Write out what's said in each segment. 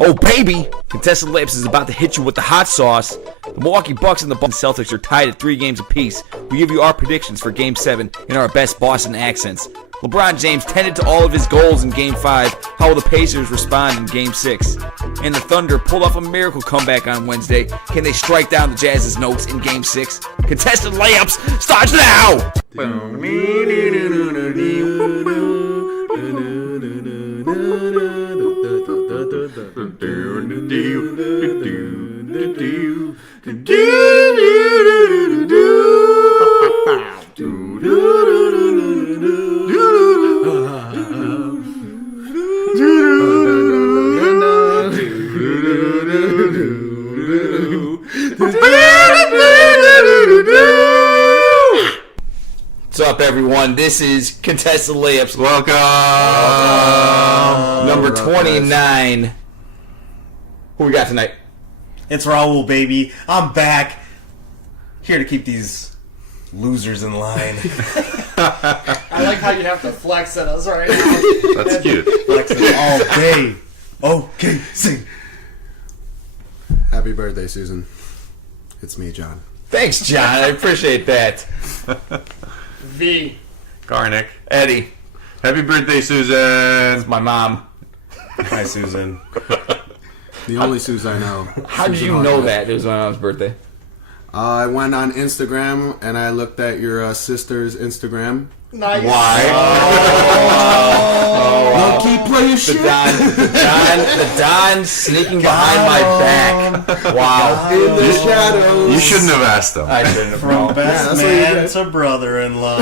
Oh, baby! Contested Layups is about to hit you with the hot sauce. The Milwaukee Bucks and the Boston Celtics are tied at 3 games apiece. We give you our predictions for Game 7 in our best Boston accents. LeBron James tended to all of his goals in Game 5. How will the Pacers respond in Game 6? And the Thunder pulled off a miracle comeback on Wednesday. Can they strike down the Jazz's notes in Game 6? Contested Layups starts now! What's up, everyone? This is Contested Layups. Welcome. Number 29. Who we got tonight? It's Raul, baby. I'm back. Here to keep these losers in line. I like how you have to flex at us right now. That's cute. Flexing all day. Okay, sing. Happy birthday, Susan. It's me, John. Thanks, John. I appreciate that. V. Garnick. Eddie. Happy birthday, Susan. My mom. Hi, Susan. The only Susan I know. How did you know that it was my mom's birthday? I went on Instagram and I looked at your sister's Instagram. Nice. Why? Low key player shit. The Don sneaking behind my back. Wow. In the shadows. You shouldn't have asked them. I shouldn't have From known. best that's what you man get. to brother-in-law.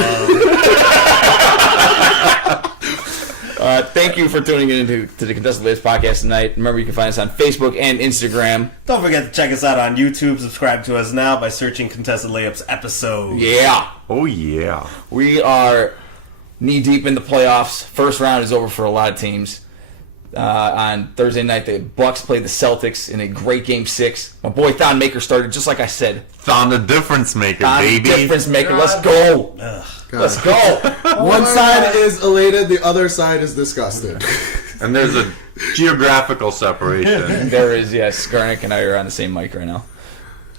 Thank you for tuning in to the Contested Layups podcast tonight. Remember, you can find us on Facebook and Instagram. Don't forget to check us out on YouTube. Subscribe to us now by searching Contested Layups episode. Yeah. Oh, yeah. We are knee-deep in the playoffs. First round is over for a lot of teams. On Thursday night, the Bucks played the Celtics in a great Game 6. My boy Thon Maker started, just like I said. Found a difference maker, Thon, baby. difference maker. Let's go. Let's go. One side is elated, the other side is disgusted. And there's a geographical separation. There is, yes. Garnick and I are on the same mic right now.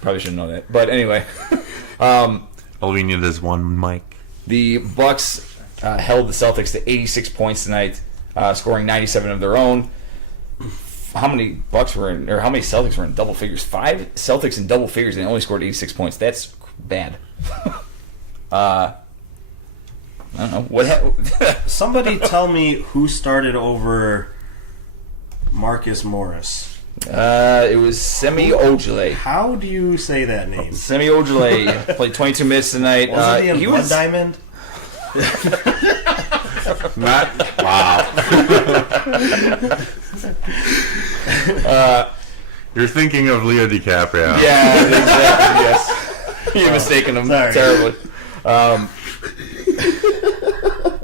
Probably shouldn't know that. But anyway. All we need is one mic. The Bucks held the Celtics to 86 points tonight, scoring 97 of their own. How many Bucks were in, or how many Celtics were in double figures? 5 Celtics in double figures, and they only scored 86 points. That's bad. I don't know what. Somebody tell me who started over Marcus Morris. It was Semi Ojeleye. How do you say that name? Semi Ojeleye played 22 minutes tonight. Wasn't he in Blood Diamond? Not. Wow. You're thinking of Leo DiCaprio. Yeah, exactly. Yes, you're mistaken him Sorry. terribly.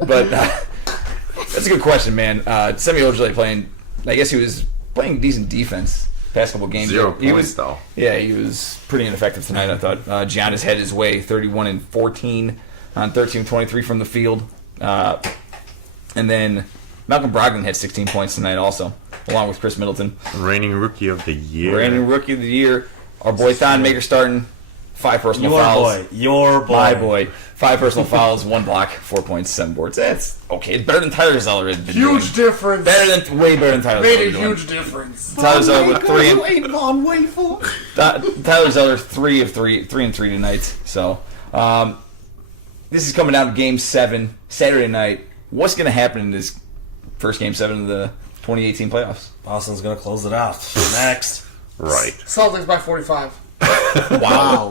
But that's a good question, man. Semi Ojeleye playing. I guess he was playing decent defense past couple games. 0 He points, was, though. Yeah, he was pretty ineffective tonight, I thought. Giannis had his way, 31 and 14 on 13-23 from the field. And then Malcolm Brogdon had 16 points tonight also, along with Chris Middleton. Reigning Rookie of the Year. Reigning Rookie of the Year. Our boy Thon Maker starting. 5 personal fouls. Your boy. My boy. 5 personal fouls, 1 block, 4 points, 7 boards. That's okay. It's better than Tyler Zeller had been doing. Huge difference. Way better than Tyler Made Zeller. a doing. huge difference. Tyler Zeller with 3 and Von Wayful. Tyler Zeller 3 and 3 tonight. So this is coming out of Game 7 Saturday night. What's going to happen in this first Game 7 of the 2018 playoffs? Boston's gonna close it out. Next. Right. Celtics by 45. Wow.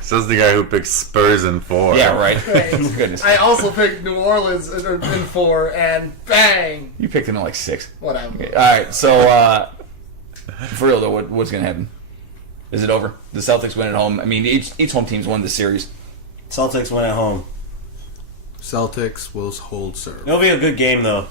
Says the guy who picks Spurs in 4. Yeah, right. Hey, Goodness. I also picked New Orleans in 4, and bang! You picked him at like 6. Whatever. Okay, all right, so for real though, what's going to happen? Is it over? The Celtics win at home. I mean, each home team's won this series. Celtics win at home. Celtics will hold serve. It'll be a good game though.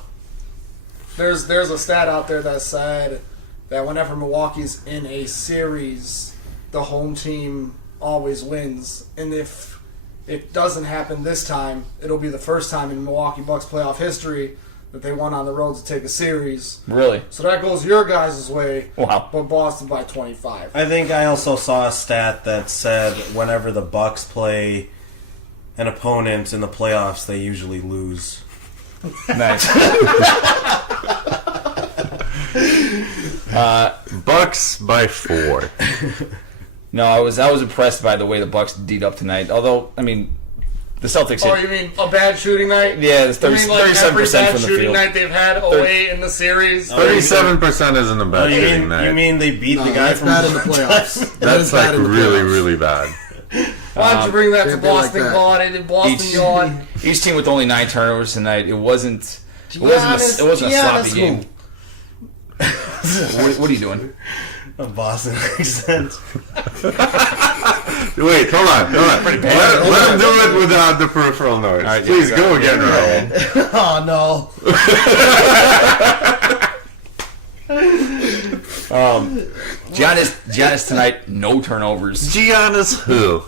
There's a stat out there that said that whenever Milwaukee's in a series, the home team always wins. And if it doesn't happen this time, it'll be the first time in Milwaukee Bucks playoff history that they won on the road to take a series. Really? So that goes your guys' way. Wow. But Boston by 25. I think I also saw a stat that said whenever the Bucks play an opponent in the playoffs, they usually lose. Nice. Bucks by 4. No, I was impressed by the way the Bucks D'd up tonight. Although, I mean, the Celtics. Oh, you mean a bad shooting night? Yeah, it's 30, you mean like 37% every bad from the shooting field. night they've had away in the series? 37% isn't a bad shooting night. You mean they beat the guy That's from bad in the playoffs. That's like really, really bad. Why don't you bring that to can't be like Boston? that. God, and Boston yawn. Each team with only 9 turnovers tonight. It wasn't a sloppy game. What are you doing? a Boston accent. Wait, hold on. Let him do it without the peripheral noise. Right, Please yeah, go again, Raul. Oh no. Giannis tonight, no turnovers. Giannis who?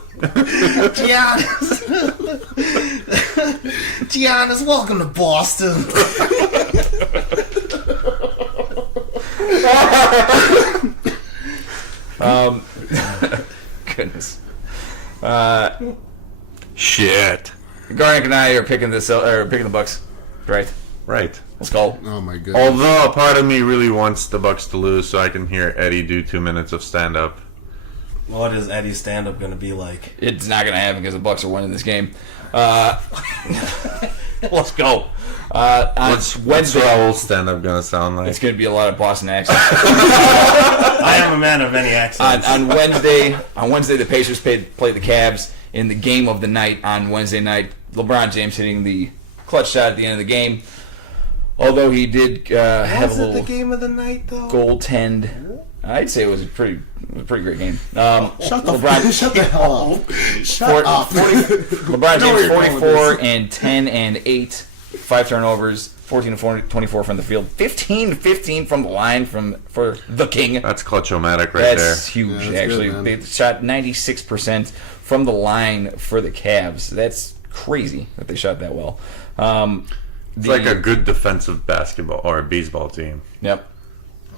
Giannis, welcome to Boston. Goodness. Shit. Garnick and I are picking the Bucks, right? Right. Let's go. Oh my goodness. Although a part of me really wants the Bucks to lose so I can hear Eddie do 2 minutes of stand-up. What is Eddie's stand-up going to be like? It's not going to happen because the Bucks are winning this game. Let's go. What's Wednesday, Raul's stand-up going to sound like? it's going to be a lot of Boston accents. I am a man of many accents. on Wednesday, the Pacers play the Cavs in the game of the night on Wednesday night. LeBron James hitting the clutch shot at the end of the game. Although he did have a little the game of the night, though? goaltend. I'd say it was a pretty great game. Shut the hell up. Shut up. LeBron know where James you're going with 44 and 10 and 8, 5 turnovers, 14 to 24 from the field, 15 to 15 from the line for the King. That's clutch-o-matic right That's there. huge, Yeah, that's actually. good, man. They shot 96% from the line for the Cavs. That's crazy that they shot that well. It's like a good defensive basketball or a baseball team. Yep.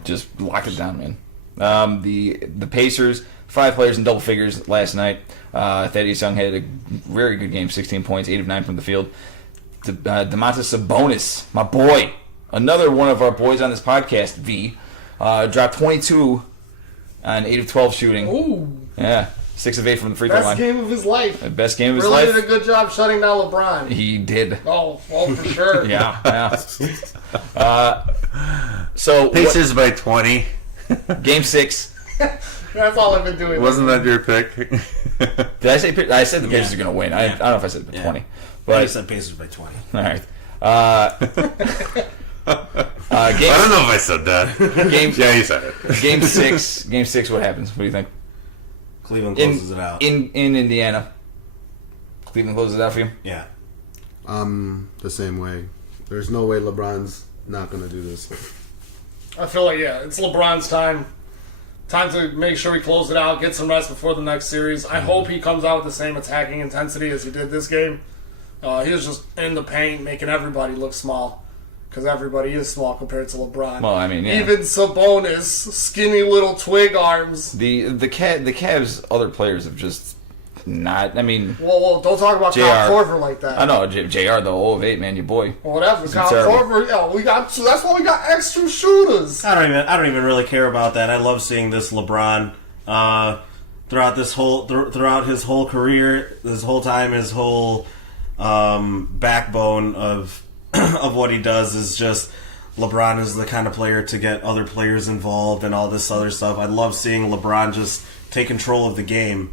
Just lock it down, man. The Pacers, 5 players in double figures last night. Thaddeus Young had a very good game, 16 points, 8 of 9 from the field. Domantas Sabonis, my boy, another one of our boys on this podcast, V, dropped 22 on 8 of 12 shooting. Ooh, Yeah, 6 of 8 from the free throw best line. game of his life. Best game of his Really life. did a good job shutting down LeBron. He did. Oh, for sure. Yeah. So Pacers by 20. game 6. That's all I've been doing. Wasn't that your pick? Did I say? I said the Pacers are going to win. I don't know if I said 20, I but said Pacers by 20. all right. I don't know if I said that. Game Yeah, you said it. game 6. Game 6. What happens? What do you think? Cleveland closes it out. In Indiana, Cleveland closes it out for you. Yeah. The same way. There's no way LeBron's not gonna do this. I feel like, it's LeBron's time. Time to make sure we close it out, get some rest before the next series. I hope he comes out with the same attacking intensity as he did this game. He was just in the paint, making everybody look small. Because everybody is small compared to LeBron. Well, I mean, yeah. Even Sabonis, skinny little twig arms. The Cavs other players have just not. I mean, Well, don't talk about JR. Kyle Korver like that. I know Jr. the 0 of 8 man, your boy. Well, whatever. Kyle terrible. Korver, so that's why we got extra shooters. I don't even really care about that. I love seeing this LeBron throughout his whole career, his whole backbone of what he does is just LeBron is the kind of player to get other players involved and all this other stuff. I love seeing LeBron just take control of the game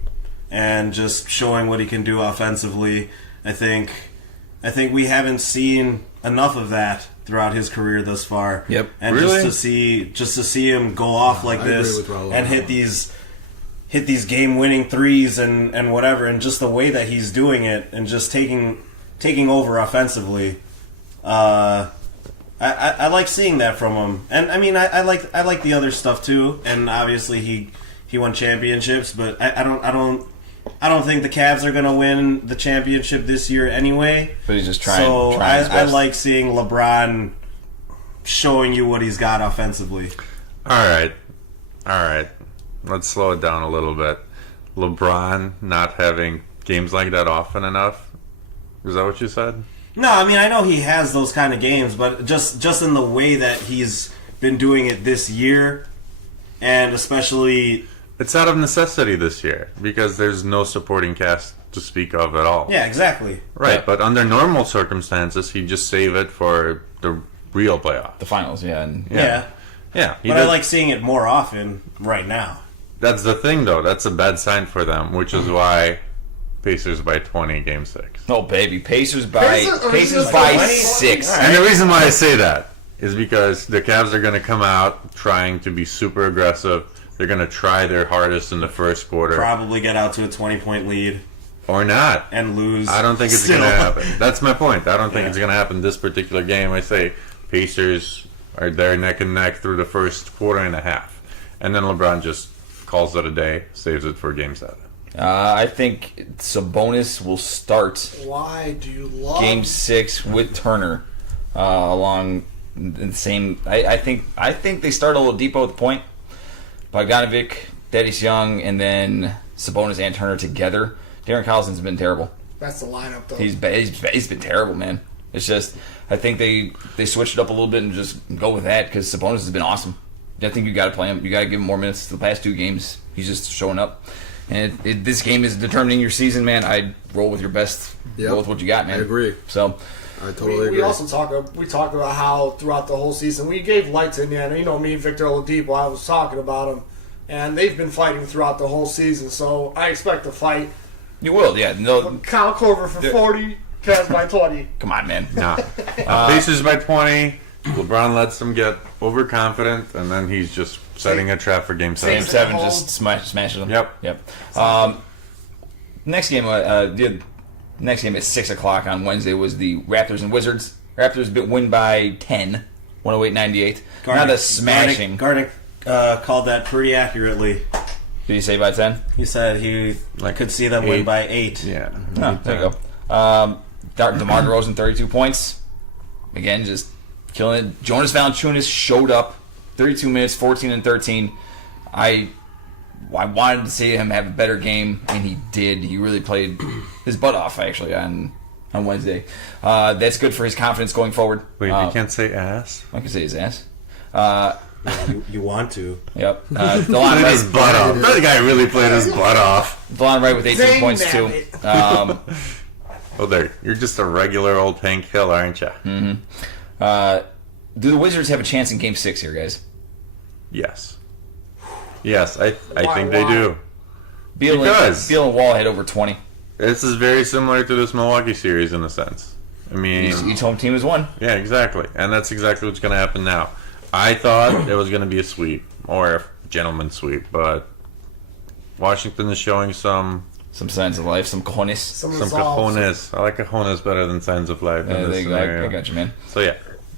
and just showing what he can do offensively. I think we haven't seen enough of that throughout his career thus far. Yep. And Really? just to see him go off like I agree this with Raul. and hit these game-winning threes and whatever, and just the way that he's doing it and just taking over offensively. I like seeing that from him, and I mean I like the other stuff too. And obviously he won championships, but I don't think the Cavs are gonna win the championship this year anyway. But he's just trying. So trying his I best. like seeing LeBron showing you what he's got offensively. All right. Let's slow it down a little bit. LeBron not having games like that often enough. Is that what you said? No, I mean, I know he has those kind of games, but just in the way that he's been doing it this year, and especially... It's out of necessity this year because there's no supporting cast to speak of at all. Yeah, exactly. Right, Yeah. but under normal circumstances, he'd just save it for the real playoff. The finals, yeah. And Yeah. Yeah, But I like seeing it more often right now. That's the thing, though. That's a bad sign for them, which is why Pacers by 20, Game 6. Oh, baby. Pacers by Pacers by 20? 6. And the reason why I say that is because the Cavs are going to come out trying to be super aggressive. They're going to try their hardest in the first quarter. Probably get out to a 20-point lead Or not. and lose. I don't think it's still. going to happen. That's my point. I don't think Yeah. it's going to happen this particular game. I say Pacers are there neck and neck through the first quarter and a half. And then LeBron just calls it a day, saves it for Game 7. I think Sabonis will start Why do you love Game 6 with Turner along the same. I think they start Oladipo at the point. Bogdanovic, Thaddeus Young, and then Sabonis and Turner together. Darren Collison's been terrible. That's the lineup, though. He's been terrible, man. It's just I think they switched it up a little bit and just go with that because Sabonis has been awesome. I think you got to play him. You got to give him more minutes. The past 2 games, he's just showing up. And this game is determining your season, man. I'd roll with your best. Yep. Roll with what you got, man. I agree. So, I totally we agree. also talked about how throughout the whole season we gave light to Indiana. You know me, Victor Oladipo. I was talking about him, and they've been fighting throughout the whole season. So I expect a fight. you will, yeah. No, Kyle Korver for 40, Cavs by 20. come on, man. Nah. Pacers by 20. LeBron lets them get overconfident, and then he's just setting a trap for Game 7. Game 7 just smashes them. Yep. Next game, the next game at 6 o'clock on Wednesday was the Raptors and Wizards. Raptors win by 10, 108-98. Not a smashing. Garnick called that pretty accurately. Did he say by 10? He said he could see them win 8. by 8. Yeah. No, there you go. DeMar DeRozan, 32 points. Again, just killing it. Jonas Valanciunas showed up. 32 minutes, 14 and 13. I wanted to see him have a better game, and he did. He really played his butt off, actually, on That's good for his confidence going forward. Wait, you can't say ass? I can say his ass. You want to. Yep. Played DeLon his Wright, butt off. That guy really played his butt off. DeLon Wright with 18 points, too. Oh, there. You're just a regular old Hank Hill, aren't you? Do the Wizards have a chance in Game 6 here, guys? Yes. Yes, I Why- think they why? do. Beal and Wall had over 20. This is very similar to this Milwaukee series in a sense. I mean, Each home team has won. yeah, exactly. And that's exactly what's going to happen now. I thought it was going to be a sweep, or a gentleman's sweep, but Washington is showing some Some signs of life, some cojones. Some cajones. I like cajones better than signs of life in this scenario. I got you, man. So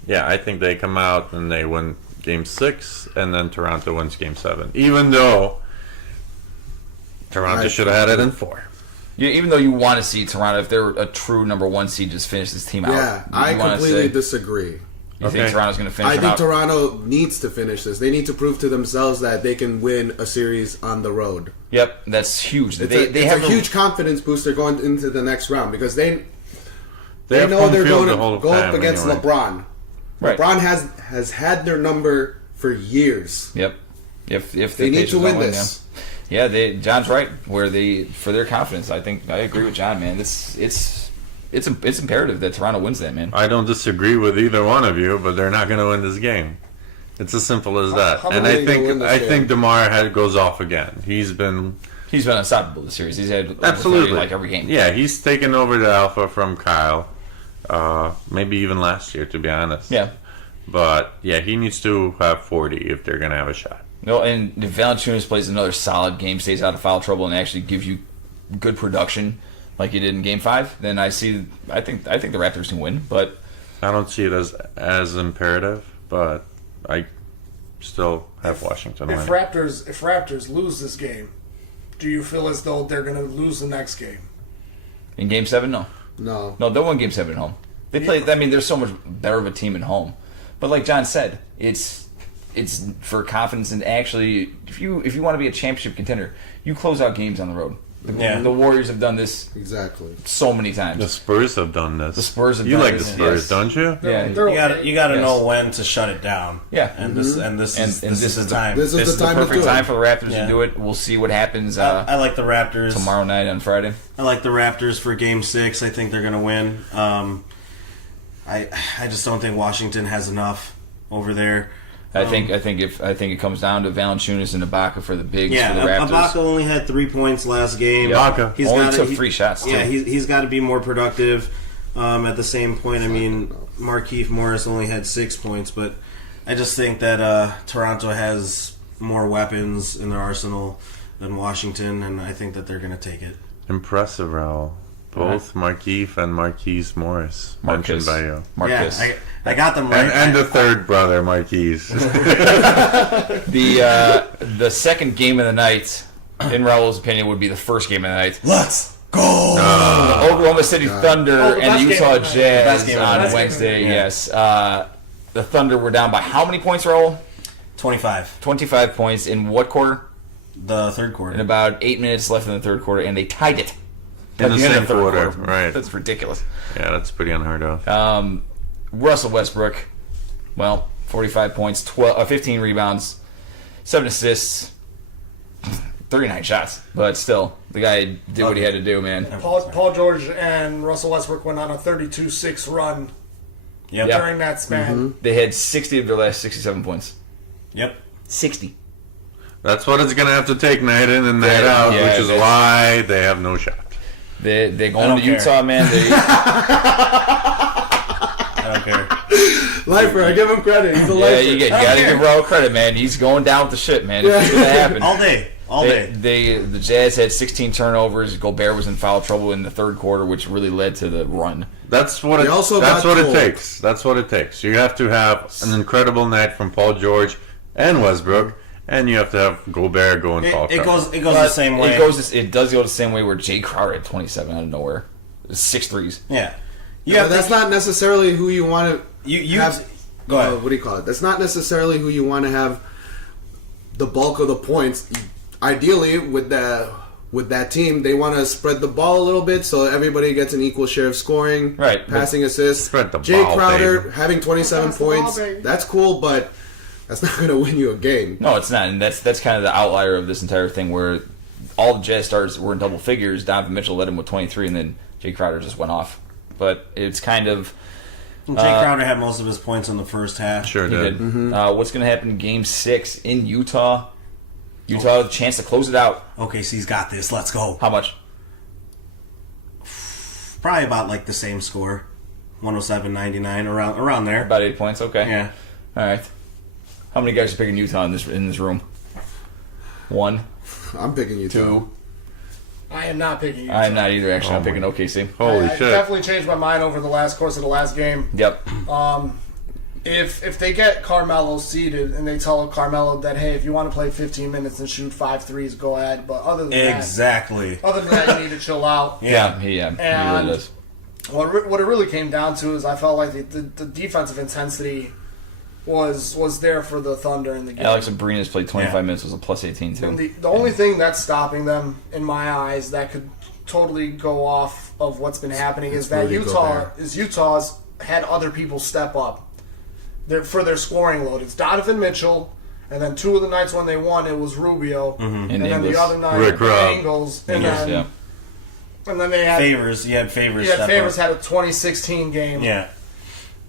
yeah, I think they come out and they win Game 6, and then Toronto wins Game 7. Even though Toronto should have had it in 4. Yeah, even though you want to see Toronto, if they're a true number 1 seed, just finish this team out. Yeah, I You wanna completely say- disagree. You think Okay. Toronto's going to finish I it think out? Toronto needs to finish this. They need to prove to themselves that they can win a series on the road. Yep, that's huge. It's They a have huge confidence booster going into the next round because they have know home they're field going the to whole go up time against anyway. LeBron. Right. LeBron has had their number for years. Yep. If the They need Pacers to win don't this. Yeah, John's right. For their confidence, I agree with John, man. It's imperative that Toronto wins that, man. I don't disagree with either one of you, but they're not going to win this game. It's as simple as that. how And are I they gonna win think this game? DeMar goes off again. He's been He's been unstoppable this series. He's had over absolutely 30, like every game. Yeah, he's taken over the alpha from Kyle. Maybe even last year, to be honest. Yeah. But yeah, he needs to have 40 if they're going to have a shot. No, and if Valanciunas plays another solid game, stays out of foul trouble, and actually gives you good production like he did in Game 5, then I think the Raptors can win. But I don't see it as imperative, but I still have Washington If win. Raptors lose this game, do you feel as though they're going to lose the next game? in Game 7, no. No. No, they'll win Game 7 at home. They play. I mean, they're so much better of a team at home. But like John said, it's for confidence, and actually, if you want to be a championship contender, you close out games on the road. The Warriors have done this Exactly. so many times. The Spurs have done this. The Spurs have you done like this, the Spurs, yes. don't you? Yeah, You got to Yes. know when to shut it down. Yeah. And this is the time. This is the time to perfect do it. time for the Raptors Yeah. to do it. We'll see what happens I like the Raptors tomorrow night on Friday. I like the Raptors for Game 6. I think they're going to win. I just don't think Washington has enough over there. I think it comes down to Valanciunas and Ibaka for the bigs Yeah, for the Raptors. Ibaka only had 3 points last game. Ibaka. Only took 3 shots. Yeah, too. he's got to be more productive. At the same point, I mean, Markieff Morris only had 6 points, but I just think that Toronto has more weapons in their arsenal than Washington, and I think that they're going to take it. Impressive, Raul. Both Markieff and Marquise Morris mentioned by you. Marcus. Yeah, I got them right. And the third brother, Marquise. The second game of the night, in Raul's opinion, would be the first game of the night. Let's go! The Oklahoma City Thunder the and best the Utah game of the night. Jazz Best game of the on night. Wednesday. Yeah. Yes. The Thunder were down by how many points, Raul? 25. 25 points in what quarter? The third quarter. In about 8 minutes left in the third quarter, and they tied it. In At the end same of third quarter, right. That's ridiculous. Yeah, that's pretty unheard of. Russell Westbrook, well, 45 points, 15 rebounds, 7 assists, 39 shots. But still, the guy did what he had to do, man. Paul George and Russell Westbrook went on a 32-6 run Yep. Yep. during that span. They had 60 of their last 67 points. Yep. 60. That's what it's going to have to take night in and night out, yeah, which is it is. why they have no shot. They're I going don't to Utah, care. man. I don't care. Lifer, I give him credit. He's a lifer. You gotta give Raul credit, man. He's going down with the shit, man. It's gonna happen. All day. All day. The Jazz had 16 turnovers. Gobert was in foul trouble in the third quarter, which really led to the run. That's what They also got it cold. takes. That's what it takes. You have to have an incredible night from Paul George and Westbrook, and you have to have Gobert going foul It trouble. goes the same way. It does go the same way where Jay Crowder at 27 out of nowhere. 6 threes. Yeah. But that's not necessarily who you want to You have. go ahead. What do you call it? That's not necessarily who you want to have the bulk of the points. Ideally, with that team, they want to spread the ball a little bit so everybody gets an equal share of scoring, Right, passing assists. Spread the Jay ball, Crowder baby. having 27 Pass the ball, points, baby. that's cool, but that's not going to win you a game. No, it's not, and that's kind of the outlier of this entire thing where all the Jazz stars were in double figures. Donovan Mitchell led him with 23, and then Jay Crowder just went off. But it's kind of Jay Crowder had most of his points in the first half. Sure he did. did. What's going to happen in Game 6 in Utah? Utah has a chance to close it out. OKC's got this. Let's go. How much? Probably about like the same score, 107-99, around there. About 8 points. Okay. Yeah. All right. How many guys are picking Utah in this room? 1, I'm picking you 2. I am not picking you. I'm not either. Actually, I'm picking OKC. Holy I shit. definitely changed my mind over the course of the last game. Yep. If they get Carmelo seated and they tell Carmelo that, hey, if you want to play 15 minutes and shoot 5 threes, go ahead. But other than Exactly. that, you need to chill out. Yeah. He really And does. what it really came down to is I felt like the defensive intensity was there for the Thunder in the game. Alex Abrines played 25 Yeah. minutes. Was a plus 18 too. And the only thing that's stopping them, in my eyes, that could totally go off of what's been happening is that Rudy Gobert. Utah's had other people step up for their scoring load. It's Donovan Mitchell, and then 2 of the nights when they won, it was Rubio, and then Ingles. the other night, Rick Robb. Ingles, Yeah. and then they had Favors. You had Favors. Yeah, step Favors up. had a 2016 game. Yeah.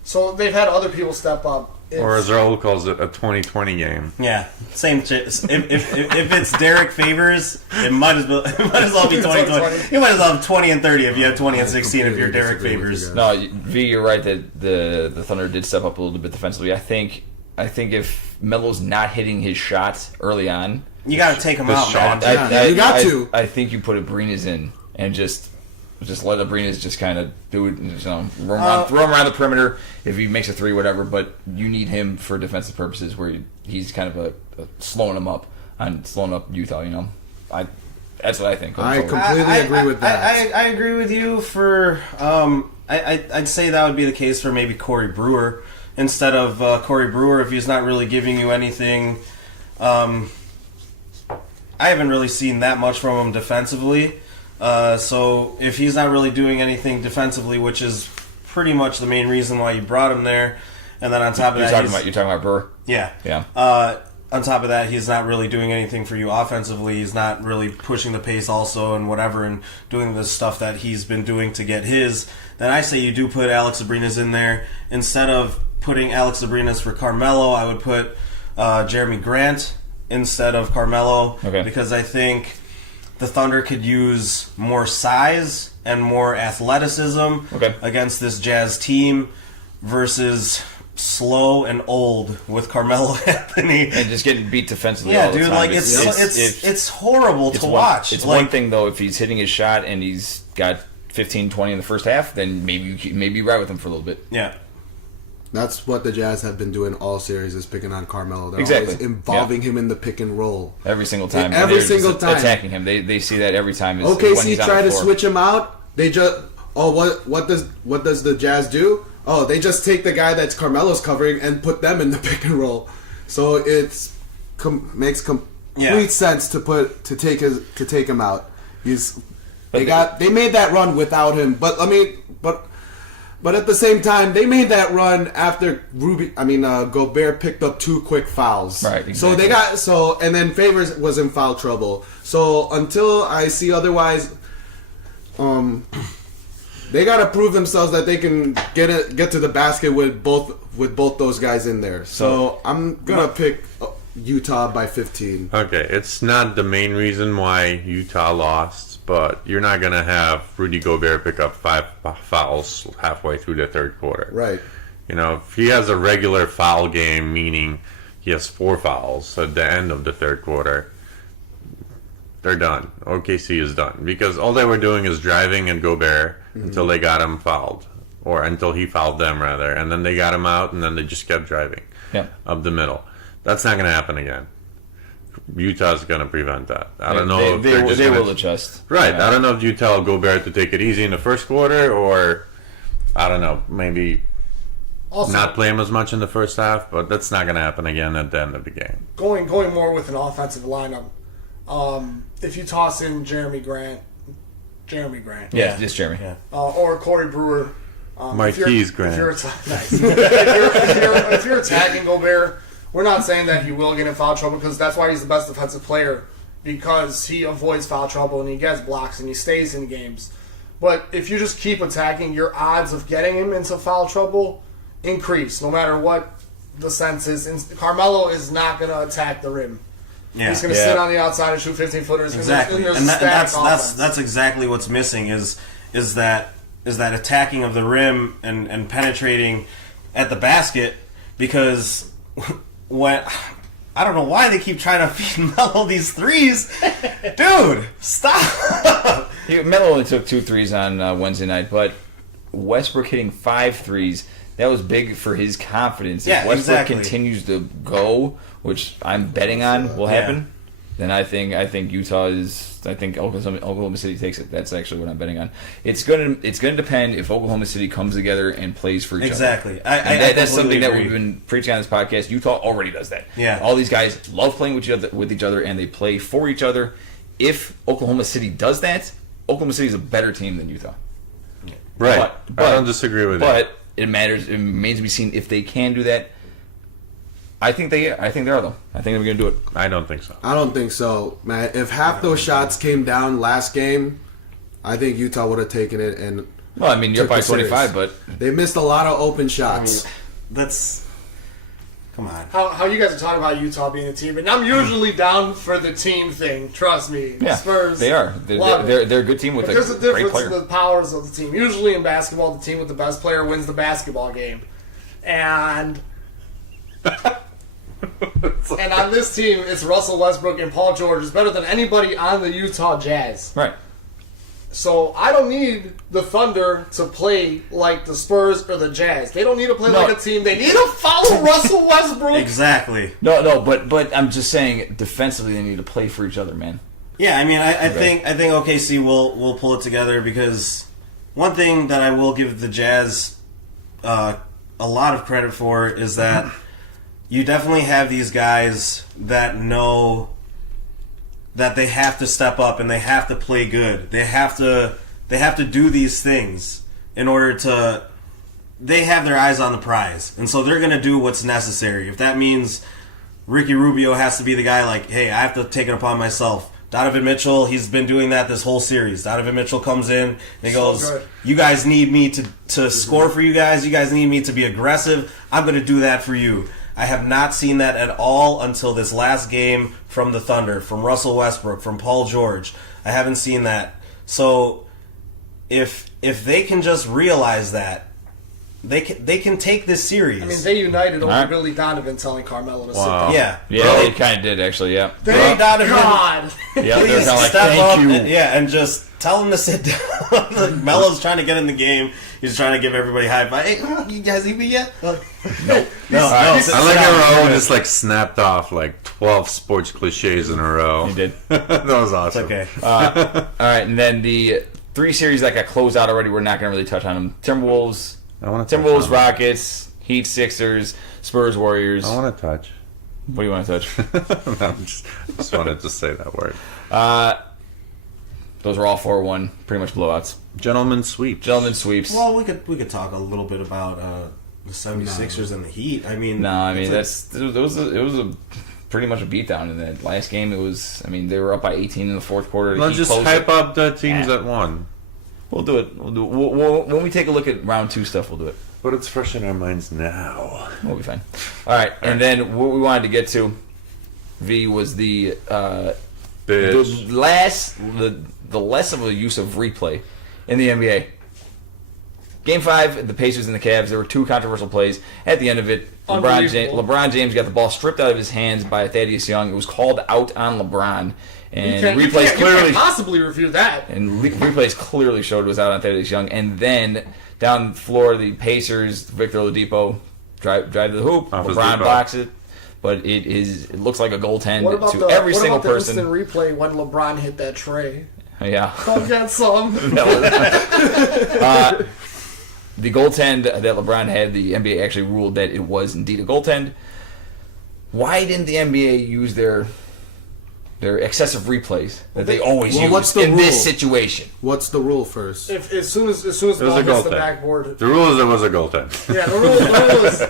So they've had other people step up. Or as Raul calls it, a 2020 game. Yeah. Same. If it's Derek Favors, it might as well be 2020. You might as well have 20 and 30 if you have 20 and 16 if you're Derek disagree with Favors. you No, V, you're right that the Thunder did step up a little bit defensively. I think if Melo's not hitting his shots early on, You got to take him The out, shot. man. You got to. I think you put Abrines in and just let Abrines just kind of do it. Throw him around the perimeter. If he makes a 3, whatever. But you need him for defensive purposes, where he's kind of a slowing him up and slowing up Utah. That's what I think. I completely agree with that. I agree with you for. I'd say that would be the case for maybe Corey Brewer. instead of Corey Brewer if he's not really giving you anything. I haven't really seen that much from him defensively. So if he's not really doing anything defensively, which is pretty much the main reason why you brought him there, and then on top of You're that, talking about Burr? yeah. On top of that, he's not really doing anything for you offensively. He's not really pushing the pace also and whatever and doing the stuff that he's been doing to get his. Then I say you do put Alex Abrinas in there. Instead of putting Alex Abrinas for Carmelo, I would put Jeremy Grant instead of Carmelo. Okay. Because I think the Thunder could use more size and more athleticism against this Jazz team versus slow and old with Carmelo Anthony And just getting beat defensively. yeah, all the dude, time. like it's horrible to watch. It's like, one thing though if he's hitting his shot and he's got 15, 20 in the first half, then maybe you ride with him for a little bit. Yeah, That's what the Jazz have been doing all series, is picking on Carmelo. They're Exactly. always involving him in the pick and roll. Every single time. Yeah, every They're single just time. attacking him. They see that every time. Is when OKC he's on try the to floor. switch him out. They just what does the Jazz do? Oh, they just take the guy that's Carmelo's covering and put them in the pick and roll. So it's makes complete sense to take him out. They made that run without him, but at the same time they made that run after Gobert picked up 2 quick fouls. Right. Exactly. And then Favors was in foul trouble. So until I see otherwise, they got to prove themselves that they can get to the basket with both those guys in there. So I'm gonna pick Utah by 15. Okay, it's not the main reason why Utah lost, but you're not gonna have Rudy Gobert pick up 5 fouls halfway through the third quarter. Right. You know, if he has a regular foul game, meaning he has 4 fouls at the end of the third quarter, they're done. OKC is done. Because all they were doing is driving and Gobert until they got him fouled. Or until he fouled them, rather. And then they got him out, and then they just kept driving up the middle. That's not going to happen again. Utah's going to prevent that. I don't know if they will adjust. Right. Yeah. I don't know if you tell Gobert to take it easy in the first quarter, or, I don't know, maybe Also, not play him as much in the first half, but that's not going to happen again at the end of the game. going more with an offensive lineup. If you toss in Jeremy Grant, Yeah, just Jeremy. Yeah. or Corey Brewer, Marquise Grant. If you're attacking Gobert, we're not saying that he will get in foul trouble, because that's why he's the best defensive player, because he avoids foul trouble and he gets blocks and he stays in games. But if you just keep attacking, your odds of getting him into foul trouble increase, no matter what the sense is. And Carmelo is not going to attack the rim. yeah, He's going to sit on the outside and shoot 15-footers. exactly. And that's exactly what's missing is that attacking of the rim and penetrating at the basket, because I don't know why they keep trying to feed Melo these threes. Dude, stop. Melo only took 2 threes on Wednesday night, but Westbrook hitting 5 threes, that was big for his confidence. Yeah, if Westbrook exactly. continues to go, which I'm betting on will happen, then I think Utah is. I think Oklahoma City takes it. That's actually what I'm betting on. It's gonna depend if Oklahoma City comes together and plays for each Exactly. other. That's something that agree. we've been preaching on this podcast. Utah already does that. Yeah. All these guys love playing with each other, and they play for each other. If Oklahoma City does that, Oklahoma City is a better team than Utah. Right. But I don't disagree with you. But it matters. It remains to be seen if they can do that. I think they are, though. I think they're going to do it. I don't think so. I don't think so, man. If half those shots came down last game, I think Utah would have taken it. And Well, I mean, you're took by the series. 25, but They missed a lot of open shots. Come on. How you guys are talking about Utah being a team, and I'm usually down for the team thing. Trust me. yeah, Spurs. they are. love it. They're a good team with But a there's a great difference player. in the powers of the team. Usually in basketball, the team with the best player wins the basketball game. And on this team, it's Russell Westbrook and Paul George is better than anybody on the Utah Jazz. Right. So I don't need the Thunder to play like the Spurs or the Jazz. They don't need to play No. like a team. They need to follow Russell Westbrook. Exactly. No, but I'm just saying defensively they need to play for each other, man. Yeah, I mean, I think OKC will pull it together, because one thing that I will give the Jazz a lot of credit for is that you definitely have these guys that know that they have to step up and they have to play good. They have to do these things in order to. They have their eyes on the prize, and so they're going to do what's necessary. If that means Ricky Rubio has to be the guy, like, hey, I have to take it upon myself. Donovan Mitchell, he's been doing that this whole series. Donovan Mitchell comes in and he goes, you guys need me to score for you guys. You guys need me to be aggressive. I'm going to do that for you. I have not seen that at all until this last game from the Thunder, from Russell Westbrook, from Paul George. I haven't seen that. So if they can just realize that, they can take this series. I mean, they united over Billy Donovan telling Carmelo to sit down. Yeah. Yeah, they kind of did, actually, yeah. Billy Donovan, God. Yeah, please they're kind of like, step up thank you. and just tell him to sit down. Melo's trying to get in the game. He's trying to give everybody high five. Hey, you guys eat me yet? Nope. No. I like how Raul just like snapped off like 12 sports cliches in a row. He did. That was awesome. Okay. All right, and then the 3 series that got closed out already, we're not going to really touch on them. Timberwolves, Rockets, Heat, Sixers, Spurs, Warriors. I want to touch. What do you want to touch? No, just wanted to say that word. Those are all 4-1, pretty much blowouts. Gentlemen sweeps. Well, we could talk a little bit about the 76ers and the Heat. I mean, it was a pretty much a beatdown in that last game. It was, I mean, they were up by 18 in the fourth quarter. Let's just hype up the teams that won. We'll do it. When we take a look at round 2 stuff, we'll do it. But it's fresh in our minds now. We'll be fine. All right, and then what we wanted to get to, V, was the less of a use of replay in the NBA. Game 5, the Pacers and the Cavs, there were 2 controversial plays. At the end of it, LeBron James got the ball stripped out of his hands by Thaddeus Young. It was called out on LeBron. And you can't possibly review that. And replays clearly showed it was out on Thaddeus Young. And then down the floor, the Pacers, Victor Oladipo drive to the hoop. LeBron blocks it. But it looks like a goaltend to every single person. What about the instant replay when LeBron hit that tray? Yeah. Come get some. The goaltend that LeBron had, the NBA actually ruled that it was indeed a goaltend. Why didn't the NBA use their excessive replays that they always use in this situation? What's the rule first? As soon as the ball hits the backboard. The rule is it was a goaltend. Yeah, the rule is.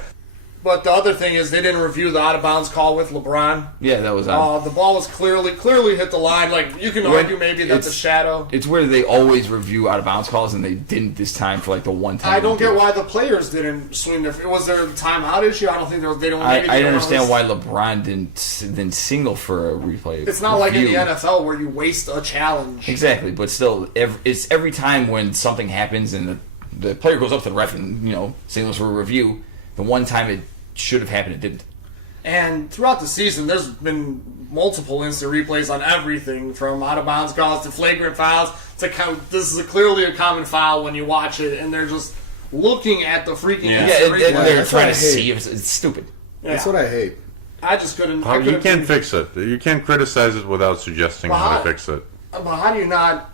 But the other thing is they didn't review the out-of-bounds call with LeBron. Yeah, that was on. The ball was clearly hit the line. Like, you can argue maybe that's a shadow. It's where they always review out-of-bounds calls, and they didn't this time for, like, the one time. I don't get why the players didn't swing their... Was there a timeout issue? I don't think they don't... I don't understand why LeBron didn't signal for a replay. It's not like in the NFL where you waste a challenge. Exactly, but still, it's every time when something happens and the player goes up to the ref and, signals for a review, the one time it should have happened, it didn't. And throughout the season, there's been multiple instant replays on everything, from out-of-bounds calls to flagrant fouls. This is clearly a common foul when you watch it, and they're just looking at the freaking instant replay. And they're trying to see if it's stupid. Yeah. That's what I hate. I just couldn't... You can't fix it. You can't criticize it without suggesting how to fix it. But how do you not,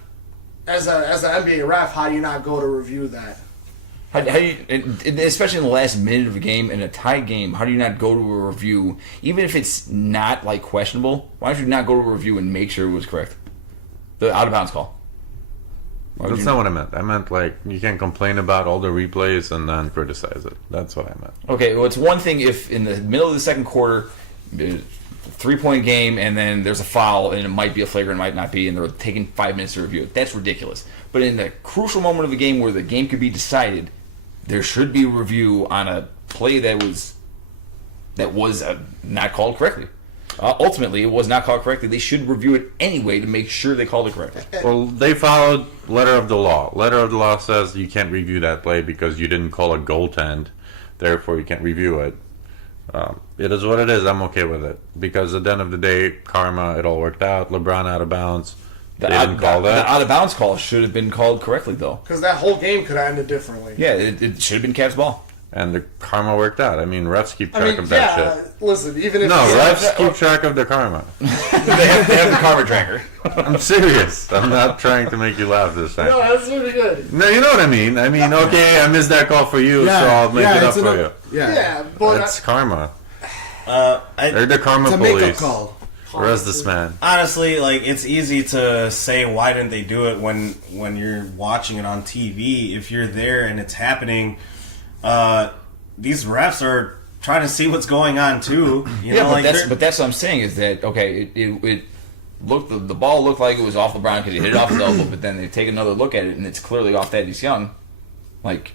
as an NBA ref, how do you not go to review that? How do you, especially in the last minute of a game, in a tie game, how do you not go to a review, even if it's not, like, questionable? Why don't you not go to a review and make sure it was correct? The out-of-bounds call. That's not what I meant. I meant, like, you can't complain about all the replays and then criticize it. That's what I meant. Okay, well, it's one thing if in the middle of the second quarter, 3-point game, and then there's a foul, and it might be a flagrant, might not be, and they're taking 5 minutes to review it. That's ridiculous. But in the crucial moment of the game where the game could be decided, there should be a review on a play that was not called correctly. Ultimately, it was not called correctly. They should review it anyway to make sure they called it correctly. Well, they followed letter of the law. Letter of the law says you can't review that play because you didn't call a goaltend. Therefore, you can't review it. It is what it is. I'm okay with it. Because at the end of the day, karma, it all worked out. LeBron out of bounds. They didn't call that. The out-of-bounds call should have been called correctly, though. Because that whole game could have ended differently. Yeah, it should have been Cavs ball. and the karma worked out. I mean, refs keep track of that shit. Listen, even if No, refs keep track of the karma. they have the karma tracker. I'm serious. I'm not trying to make you laugh this time. No, that's really good. No, you know what I mean. I mean, okay, I missed that call for you, so I'll make it up for you. Yeah, but That's karma. I, They're the karma It's a police. makeup call. Where's this man? honestly, like, it's easy to say why didn't they do it when you're watching it on TV. If you're there and it's happening, these refs are trying to see what's going on too. You know, like but that's what I'm saying is that okay, it looked the ball looked like it was off LeBron because he hit it off his elbow, but then they take another look at it and it's clearly off Thaddeus Young. Like,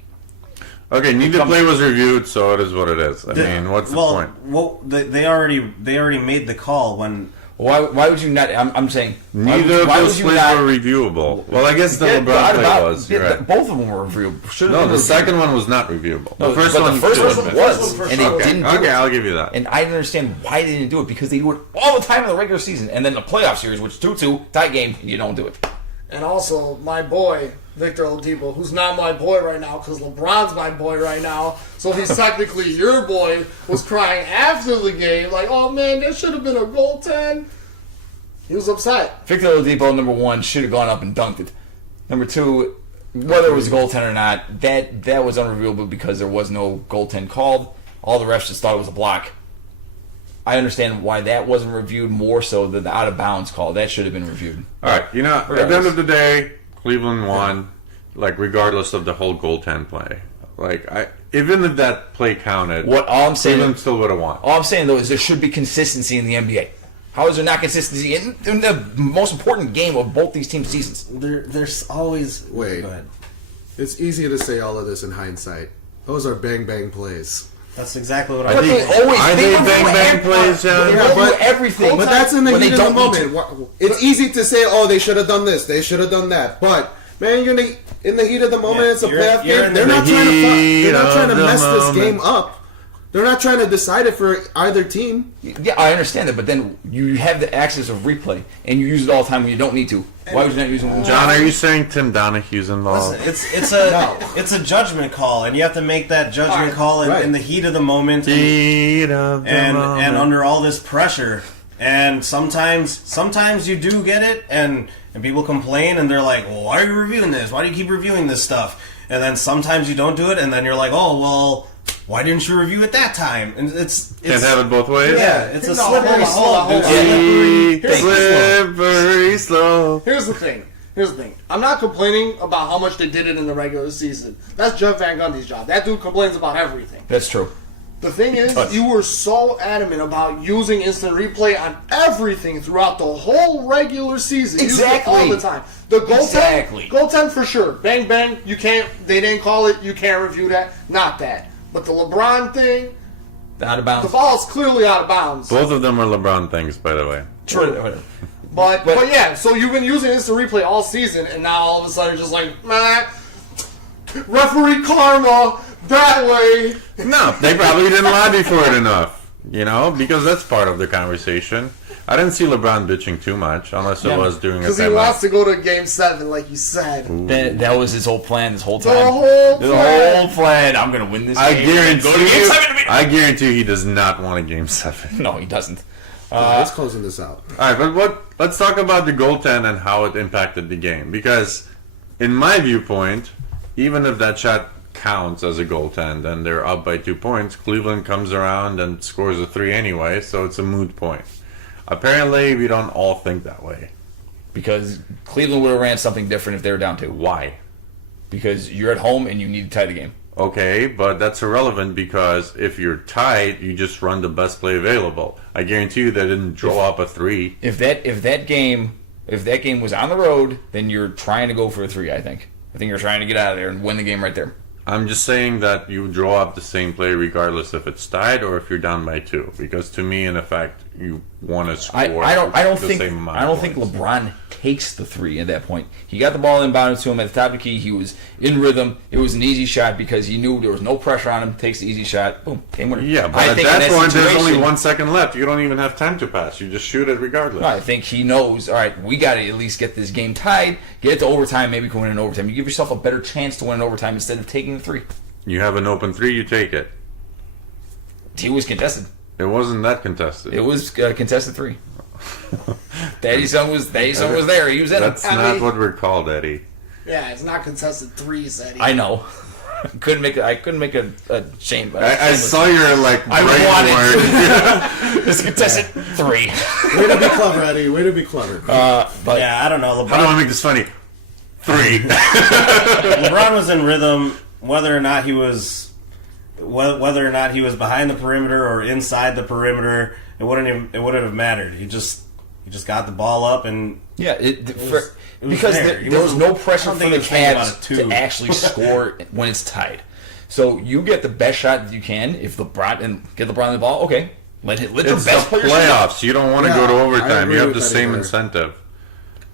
Okay, neither play was reviewed, so it is what it is. I mean, what's the point? Well, they already made the call when. why would you not? I'm saying Neither of why those would you plays not? were reviewable. Well, I guess the Yeah, LeBron play about- was. yeah, You're right. Both of them were reviewable. No, the second one was not reviewable. No, The first but one the first should one have been. was, for and sure. they didn't do Okay, it. I'll give you that. And I didn't understand why they didn't do it because they do it all the time in the regular season, and then the playoff series, which 2-2 tie game, you don't do it. And also, my boy, Victor Oladipo, who's not my boy right now because LeBron's my boy right now. So he's technically your boy, was crying after the game, like, oh man, there should have been a goaltend. He was upset. Victor Oladipo, number one, should have gone up and dunked it. Number two, whether it was a goaltend or not, that was unreviewable because there was no goaltend called. All the refs just thought it was a block. I understand why that wasn't reviewed more so than the out of bounds call. That should have been reviewed. All right, you know, at the end of the day, Cleveland won, like, regardless of the whole goaltend play. Like, even if that play counted, All I'm saying, Cleveland still would have won. all I'm saying though is there should be consistency in the NBA. How is there not consistency in the most important game of both these teams' seasons? There's always Wait. Go ahead. It's easy to say all of this in hindsight. Those are bang bang plays. That's exactly what I I But think- they always Are they they review bang plays, John? They Yeah, review but- everything. But that's in the when heat they of the don't need moment. It's easy to say, "Oh, they should have done this. They should have done that." But man, you're in the heat of the moment. Yeah, It's a you're playoff in game. the They're not trying to. heat They're not trying to of the mess this moment. game up. They're not trying to decide it for either team. Yeah, I understand that, but then you have the access of replay, and you use it all the time when you don't need to. Why would you not use it? John, are you saying Tim Donahue's involved? Listen, No. it's a judgment call, and you have to make that judgment call in the heat of the moment Heat of the and moment. under all this pressure. And sometimes you do get it, and people complain, and they're like, "Well, why are you reviewing this? Why do you keep reviewing this stuff?" And then sometimes you don't do it, and then you're like, "Oh, well, why didn't you review it that time?" And it's Can't have it both ways? yeah, it's a No, slippery hold on, slope. hold on. Heat, Here's the slippery slope. Here's the thing. I'm not complaining about how much they did it in the regular season. That's Jeff Van Gundy's job. That dude complains about everything. That's true. The thing is, does. you were so adamant about using instant replay on everything throughout the whole regular season. You used it Exactly. all the time. The Exactly. goaltend for sure. Bang bang. You can't. They didn't call it. You can't review that. Not that. But the LeBron thing, Out of the bounds. ball is clearly out of bounds. Both of them are LeBron things, by the way. True. But yeah, so you've been using instant replay all season, and now all of a sudden you're just like, man, referee karma that way. No, they probably didn't lobby for it enough, you know, because that's part of the conversation. I didn't see LeBron bitching too much, unless it was during a Because he timeout. wants to go to Game 7, like you said. That was his whole plan this whole The time. whole The plan. whole plan. I'm gonna win this I game. and guarantee go to game you. 7 to beat- I guarantee he does not want a Game 7. No, he doesn't. Let's closing this out. All right, but let's talk about the goaltend and how it impacted the game. Because, in my viewpoint, even if that shot counts as a goaltend and they're up by 2 points, Cleveland comes around and scores a 3 anyway, so it's a moot point. Apparently, we don't all think that way. Because Cleveland would have ran something different if they were down 2. Why? Because you're at home and you need to tie the game. Okay, but that's irrelevant because if you're tied, you just run the best play available. I guarantee you they didn't draw up a 3. If that game was on the road, then you're trying to go for a 3. I think you're trying to get out of there and win the game right there. I'm just saying that you draw up the same play regardless if it's tied or if you're down by 2. Because to me, in effect, you want to score I don't the think same amount. I don't of think points. LeBron takes the 3 at that point. He got the ball inbounded to him at the top of the key. He was in rhythm. It was an easy shot because he knew there was no pressure on him. Takes the easy shot. Boom. Game winner. Yeah, but I at think in that point, there's only situation- 1 second left. You don't even have time to pass. You just shoot it regardless. I think he knows, all right, we got to at least get this game tied, get it to overtime, maybe go win in overtime. You give yourself a better chance to win in overtime instead of taking the 3. You have an open three, you take it. He was contested. It wasn't that contested. It was contested 3. Daddy's son was there. He was in it. That's not what we're called, Eddie. Yeah, it's not contested 3s, Eddie. I know. I couldn't make a shame. I saw your I wanted it's contested 3. Way to be clever, Eddie. Way to be clever. But Yeah, I don't know. How do I make this funny? 3. LeBron was in rhythm, whether or not he was behind the perimeter or inside the perimeter. It wouldn't have mattered. He just got the ball up and yeah, was because there. there was no I pressure don't for think the he was thinking about Cavs it, too. to actually score when it's tied. So you get the best shot that you can if LeBron and get LeBron the ball. Okay, let your It's the best player shoot. playoffs. You don't want to go to I overtime. agree You have with the that same either. incentive.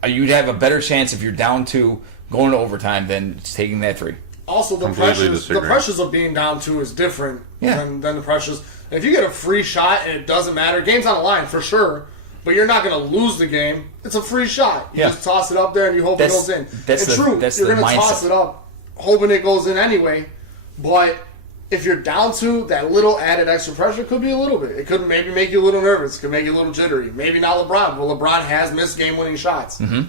You'd have a better chance if you're down 2 going to overtime than taking that 3. Also, the Completely pressures of being down 2 is different Yeah. than the pressures. If you get a free shot and it doesn't matter, game's on the line for sure, but you're not going to lose the game. It's a free shot. You Yeah. just toss it up there and you hope it goes in. That's It's the- true. that's You're the going to toss mindset. it up hoping it goes in anyway, but if you're down 2, that little added extra pressure could be a little bit. It could maybe make you a little nervous. It could make you a little jittery. Maybe not LeBron, but LeBron has missed game-winning shots. Mm-hmm.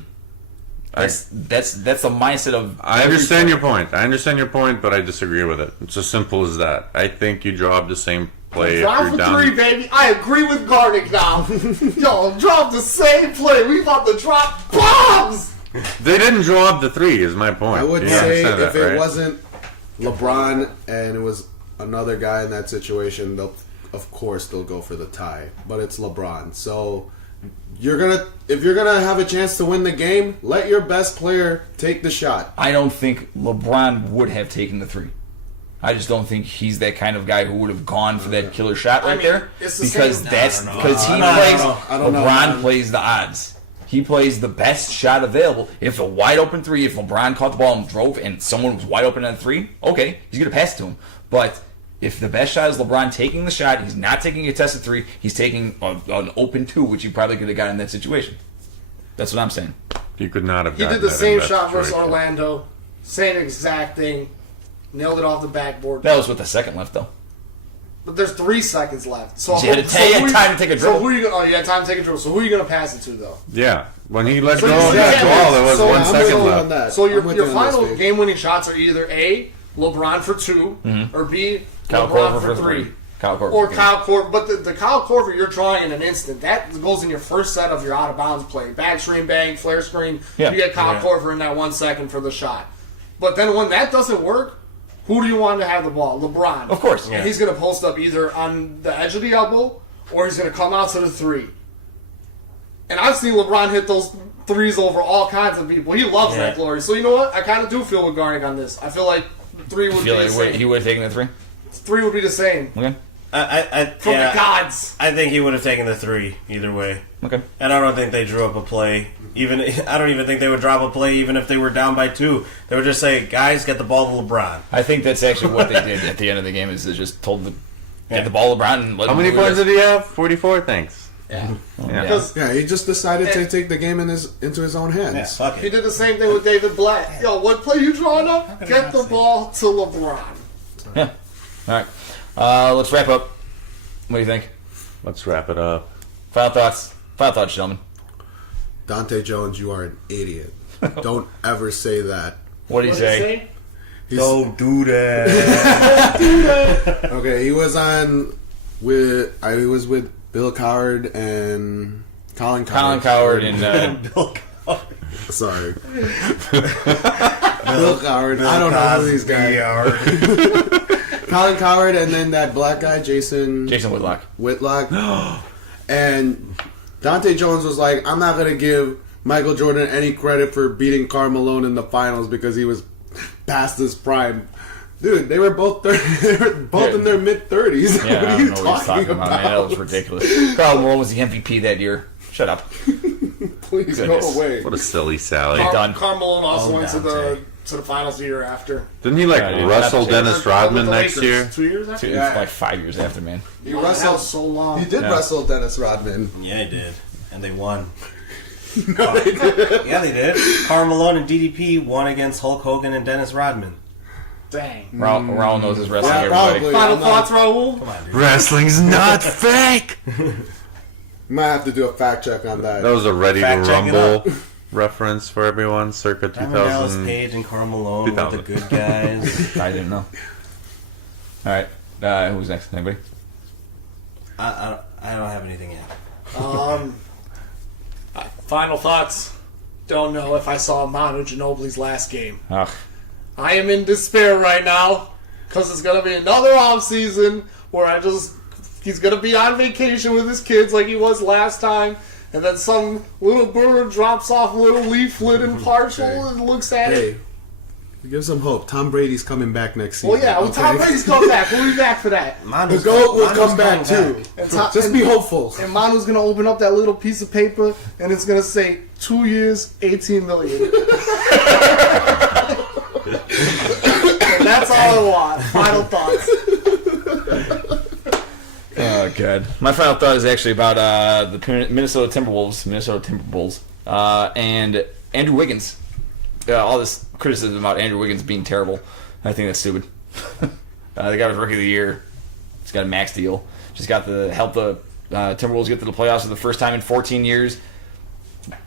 That's the mindset of. I understand your point. But I disagree with it. It's as simple as that. I think you drop the same play if Drop you're for down. 3, baby. I agree with Garnick now. Yo, drop the same play. We about to drop bombs. They didn't draw up the 3, is my point. I would You say understand if that, it right? wasn't LeBron and it was another guy in that situation, of course they'll go for the tie. But it's LeBron, so if you're gonna have a chance to win the game, let your best player take the shot. I don't think LeBron would have taken the 3. I just don't think he's that kind of guy who would have gone for that killer shot right there. it's the Because same- that's I don't know. because he I don't plays. know. I don't know, LeBron man. plays the odds. He plays the best shot available. If a wide open 3, if LeBron caught the ball and drove, and someone was wide open on 3, okay, he's gonna pass it to him. But if the best shot is LeBron taking the shot, he's not taking a contested 3. He's taking an open 2, which he probably could have got in that situation. That's what I'm saying. You could not have He gotten did the that in same that shot versus situation. Orlando. Same exact thing. Nailed it off the backboard. That was with a second left, though. But there's 3 seconds left. So You had time to take a dribble. So who you gonna? Oh, you had time to take a dribble. So who are you gonna pass it to though? Yeah. When he let So go you of see that that? ball, there was So 1 I'm second with you left. on that. So I'm your with you on this, final Dave. game-winning shots are either A, LeBron for 2, or B, Kyle LeBron Korver for for 3. 3. Kyle Korver. Or Kyle Korver, but the Kyle Korver you're drawing in an instant. That goes in your first set of your out of bounds play. Back screen, bang, flare screen. Yeah. You get Kyle Korver in that 1 second for the shot. But then when that doesn't work, who do you want to have the ball? LeBron. Of course. And he's going to post up either on the edge of the elbow or he's going to come out to the 3. And I've seen LeBron hit those 3s over all kinds of people. He loves that glory. So you know what? I kind of do feel with Garnick on this. I feel like 3 would be Feel the like same. he would have taken the 3? 3 would be the same. Okay. From the gods. I think he would have taken the 3 either way. Okay. And I don't think they drew up a play. I don't even think they would drop a play even if they were down by 2. They would just say, "Guys, get the ball to LeBron." I think that's actually what they did at the end of the game is they just told the get the ball to LeBron and let How him many do points this. did he have? 44, thanks. Yeah. Yeah. Because Yeah, he just decided to take the game into his own hands. Yeah, fuck he it. did the same thing with David Blatt. Yo, what play you drawing up? could I Get not the say ball to LeBron. Yeah. All right. Let's wrap up. What do you think? Let's wrap it up. Final thoughts. Final thoughts, gentlemen. Dante Jones, you are an idiot. Don't ever say that. What do you What did he say? say? Don't do that. Okay, he was with Bill Coward and Colin Coward. Colin Coward and Bill Coward. Sorry. Bill Coward. I don't know who these guys are. Colin Coward and then that black guy, Jason Whitlock. Whitlock. And Dante Jones was like, I'm not going to give Michael Jordan any credit for beating Karl Malone in the finals because he was past his prime. Dude, they were both in their mid-30s. Yeah, What I are don't you know what he's talking talking about, man. That was ridiculous. Karl Malone was the MVP that year. Shut up. Please Goodness. go away. What a silly Sally. Done. Karl Malone also went to Dante. the finals the year after. Didn't he Yeah, dude, wrestle that's- Dennis Rodman With the next Lakers. year? 2 years after? Dude, it's like 5 years after, man. He That wrestled. was so long. He did Yeah. wrestle Dennis Rodman. Yeah, he did. And they won. Yeah, they did. Karl Malone and DDP won against Hulk Hogan and Dennis Rodman. Dang. Raul knows his wrestling. Yeah, Everybody. probably. Final I'm not- thoughts, Raul? Come on, dude. Wrestling's not fake. Might have to do a fact check on that. That was a Ready to Fact check it Rumble reference for everyone, circa Diamond Dallas 2000. Page and Karl Malone with 2000. the good guys. I didn't know. All right. Who's next? Anybody? I don't have anything yet. Final thoughts. Don't know if I saw Manu Ginobili's last game. Ugh. I am in despair right now because it's going to be another off season where he's going to be on vacation with his kids like he was last time, and then some little bird drops off a little leaflet and parcel and looks at it. Hey, give some hope. Tom Brady's coming back next season. Well, yeah, okay? Tom Brady's coming back. We'll be back for that. The GOAT will come back coming too. And Just be hopeful. And Manu's going to open up that little piece of paper, and it's going to say 2 years, 18 million. And that's all I want. Final thoughts. Oh, God. My final thought is actually about the Minnesota Timberwolves, and Andrew Wiggins. All this criticism about Andrew Wiggins being terrible. I think that's stupid. The guy was Rookie of the Year. He's got a max deal. Just got to help the Timberwolves get to the playoffs for the first time in 14 years.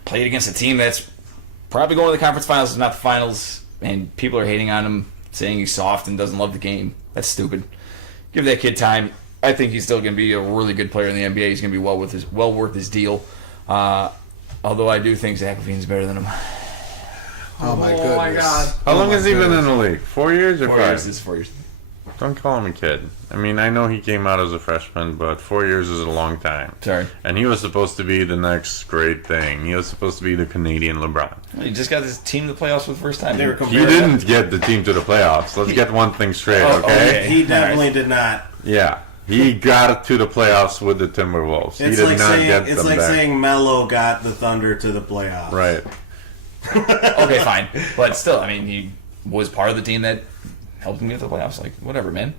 Played against a team that's probably going to the conference finals, if not the finals, and people are hating on him, saying he's soft and doesn't love the game. That's stupid. Give that kid time. I think he's still going to be a really good player in the NBA. He's going to be well worth his deal. Although I do think Zach LaVine's better than him. Oh my goodness. Oh my God. How long my has he been goodness. in the league? 4 years or 4 5? years. This is 4 years. Don't call him a kid. I mean, I know he came out as a freshman, but 4 years is a long time. Sorry. And he was supposed to be the next great thing. He was supposed to be the Canadian LeBron. He just got this team to the playoffs for the first time. They were He comparing- didn't get the team to the playoffs. Let's get one thing straight, okay? He definitely did not. Yeah. He got to the playoffs with the Timberwolves. He It's did like not saying get it's them like back. saying Melo got the Thunder to the playoffs. Right. Okay, fine. But still, I mean, he was part of the team that helped him get to the playoffs. Like, whatever, man.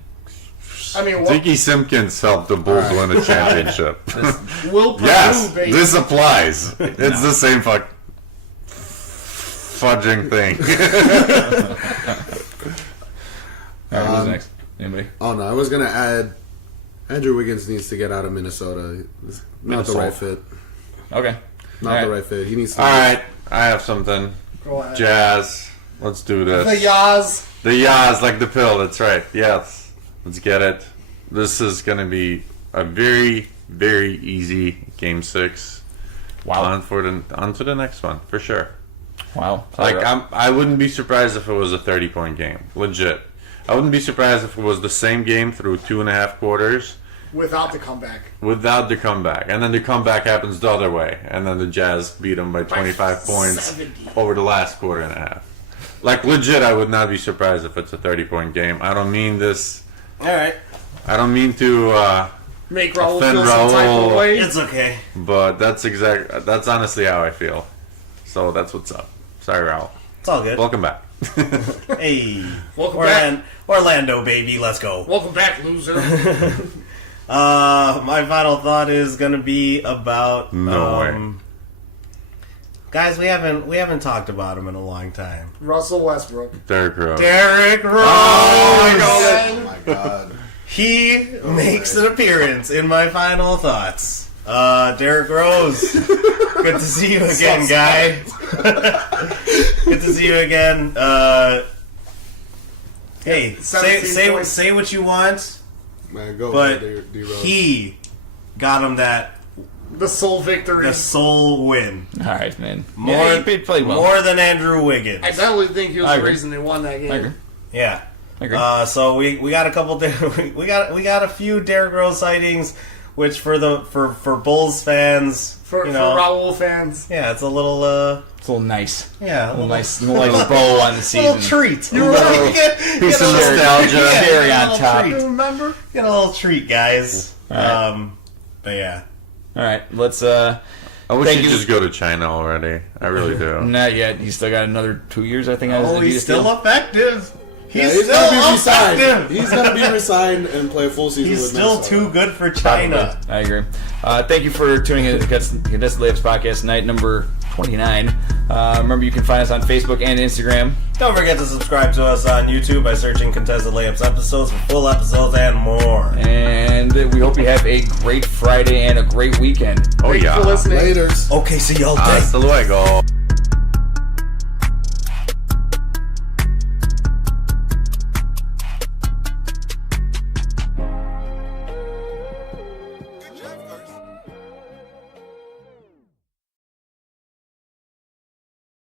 I mean, Dickie Simpkins helped the Bulls win a championship. Will Purdue, Yes, baby. this applies. It's the same fudging thing. All right, who's next? Anybody? Oh no, I was gonna add. Andrew Wiggins needs to get out of Minnesota. It's not the right fit. Okay. Not All the right. right fit. He needs to. All right, I have something. Go ahead. Jazz. Let's do this. The Yaz. The Yaz, like the pill. That's right. Yes. Let's get it. This is going to be a very, very easy Game 6. Wow. On to the next one, for sure. Wow. Like, I wouldn't be surprised if it was a 30-point game. Legit. I wouldn't be surprised if it was the same game through 2.5 quarters Without the comeback. without the comeback. And then the comeback happens the other way. And then the Jazz beat them by 25 points 70. over the last quarter and a half. Like, legit, I would not be surprised if it's a 30-point game. I don't mean this... All right, I don't mean to... Make Raul Offend feel some type of Raul. way. it's okay. but that's honestly how I feel. So that's what's up. Sorry, Raul. It's all good. Welcome back. Hey, Welcome back. Orlando, baby, let's go. Welcome back, loser. My final thought is gonna be about No way. guys. We haven't talked about him in a long time. Russell Westbrook. Derrick Rose. Derrick Rose. Oh my god. He makes an appearance in my final thoughts. Derrick Rose. Good to see you again, guy. Good to see you again. Hey, 17 points. say what you want, Man, go but D-Rose. he got him that The sole victory. the sole win. All right, man. More, Yeah, he played well. more than Andrew Wiggins. I definitely think he was I the agree. reason they won that game. I agree. Yeah. I agree. So we got a couple. We got a few Derrick Rose sightings, which for Bulls fans, For you know, Raul fans. yeah, it's a little It's a little nice. yeah, A little nice bow on the season. little treat. You little piece of nostalgia. Cherry on a little top. treat. Remember? Get a little treat, guys. All right. But yeah, All right, let's. I wish Thank he'd you. just go to China already. I really do. Not yet. He's still got another 2 years, I think. on his oh, he's Adidas still deal. effective. He's he's still gonna be resigned. effective. He's gonna be resigned and play a full season He's with still Minnesota. too good for China. I agree. Thank you for tuning in to the Contested Layups podcast night number 29. Remember, you can find us on Facebook and Instagram. Don't forget to subscribe to us on YouTube by searching Contested Layups episodes for full episodes and more. And we hope you have a great Friday and a great weekend. Oh, Thank you yeah. for listening. Laters. Okay, see y'all day. Hasta luego.